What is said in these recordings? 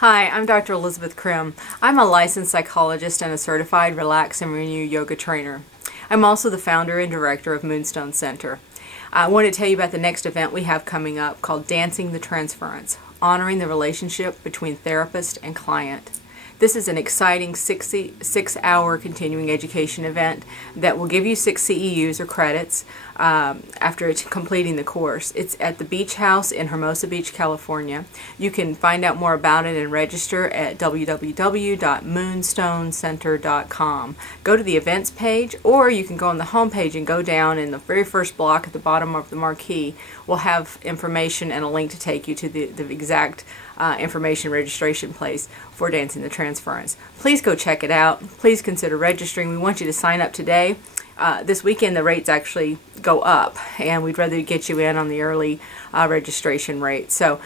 Hi, I'm Dr. Elizabeth Crim. I'm a licensed psychologist and a certified Relax and Renew yoga trainer. I'm also the founder and director of Moonstone Center. I want to tell you about the next event we have coming up called Dancing the Transference, honoring the relationship between therapist and client. This is an exciting 6-hour continuing education event that will give you 6 CEUs or credits after completing the course. It's at the Beach House in Hermosa Beach, California. You can find out more about it and register at www.moonstonecenter.com. Go to the events page, or you can go on the home page and go down in the very first block at the bottom of the marquee. We'll have information and a link to take you to the exact information registration place for Dancing the Transference. Please go check it out. Please consider registering. We want you to sign up today. This weekend the rates actually go up, and we'd rather get you in on the early registration rate. So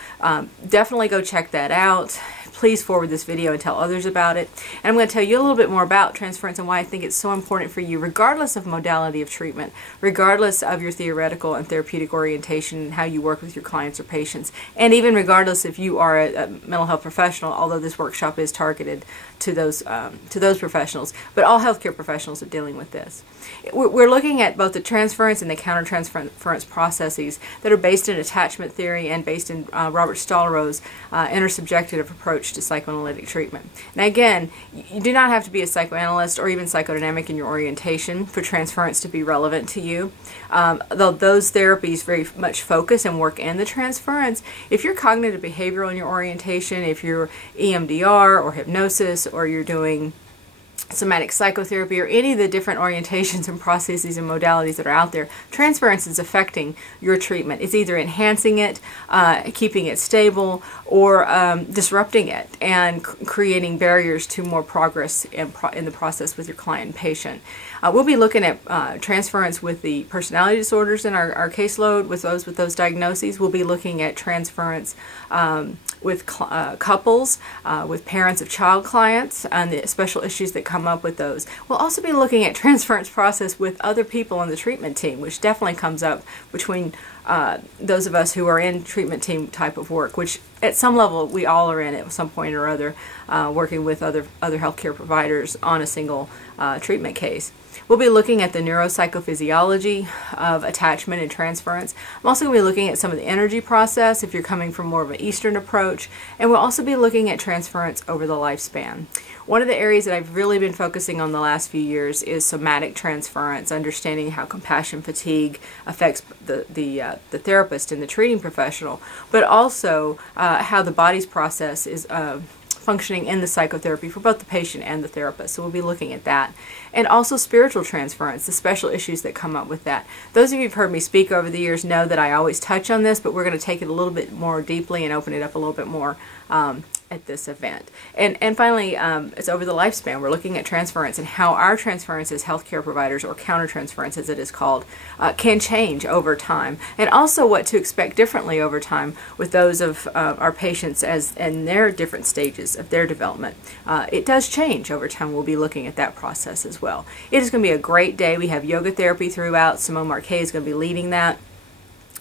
definitely go check that out. Please forward this video and tell others about it. And I'm going to tell you a little bit more about transference and why I think it's so important for you, regardless of modality of treatment, regardless of your theoretical and therapeutic orientation and how you work with your clients or patients, and even regardless if you are a mental health professional, although this workshop is targeted to those professionals. But all healthcare professionals are dealing with this. We're looking at both the transference and the countertransference processes that are based in attachment theory and based in Robert Stollerow's intersubjective approach to psychoanalytic treatment. Now again, you do not have to be a psychoanalyst or even psychodynamic in your orientation for transference to be relevant to you. Though those therapies very much focus and work in the transference, if you're cognitive behavioral in your orientation, if you're EMDR or hypnosis, or you're doing somatic psychotherapy, or any of the different orientations and processes and modalities that are out there, transference is affecting your treatment. It's either enhancing it, keeping it stable, or disrupting it and creating barriers to more progress in the process with your client and patient. We'll be looking at transference with the personality disorders in our caseload, with those diagnoses. We'll be looking at transference with couples, with parents of child clients, and the special issues that come up with those. We'll also be looking at transference process with other people on the treatment team, which definitely comes up between those of us who are in treatment team type of work, which at some level we all are in at some point or other, working with other healthcare providers on a single treatment case. We'll be looking at the neuropsychophysiology of attachment and transference. I'm also going to be looking at some of the energy process if you're coming from more of an Eastern approach, and we'll also be looking at transference over the lifespan. One of the areas that I've really been focusing on the last few years is somatic transference, understanding how compassion fatigue affects the therapist and the treating professional, but also how the body's process is functioning in the psychotherapy for both the patient and the therapist. So we'll be looking at that. And also spiritual transference, the special issues that come up with that. Those of you who've heard me speak over the years know that I always touch on this, but we're going to take it a little bit more deeply and open it up a little bit more at this event. And finally, it's over the lifespan. We're looking at transference and how our transference as healthcare providers, or countertransference as it is called, can change over time, and also what to expect differently over time with those of our patients as in their different stages of their development. It does change over time. We'll be looking at that process as well. It is going to be a great day. We have yoga therapy throughout. Simone Marquet is going to be leading that.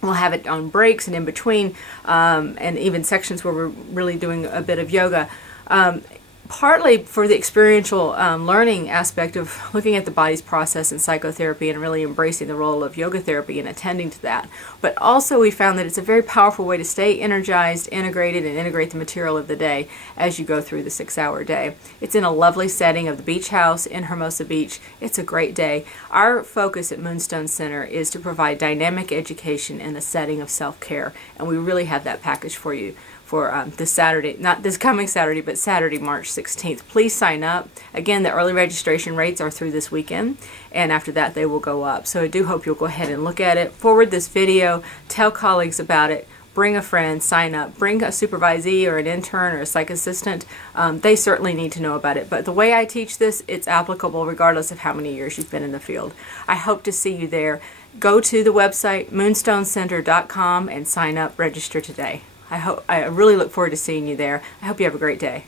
We'll have it on breaks and in between, and even sections where we're really doing a bit of yoga. Partly for the experiential learning aspect of looking at the body's process in psychotherapy and really embracing the role of yoga therapy and attending to that. But also we found that it's a very powerful way to stay energized, integrated, and integrate the material of the day as you go through the 6-hour day. It's in a lovely setting of the Beach House in Hermosa Beach. It's a great day. Our focus at Moonstone Center is to provide dynamic education in a setting of self-care, and we really have that package for you for this Saturday, not this coming Saturday, but Saturday, March 16th. Please sign up. Again, the early registration rates are through this weekend, and after that they will go up. So I do hope you'll go ahead and look at it, forward this video, tell colleagues about it, bring a friend, sign up, bring a supervisee or an intern or a psych assistant. They certainly need to know about it. But the way I teach this, it's applicable regardless of how many years you've been in the field. I hope to see you there. Go to the website, moonstonecenter.com, and sign up, register today. I really look forward to seeing you there. I hope you have a great day.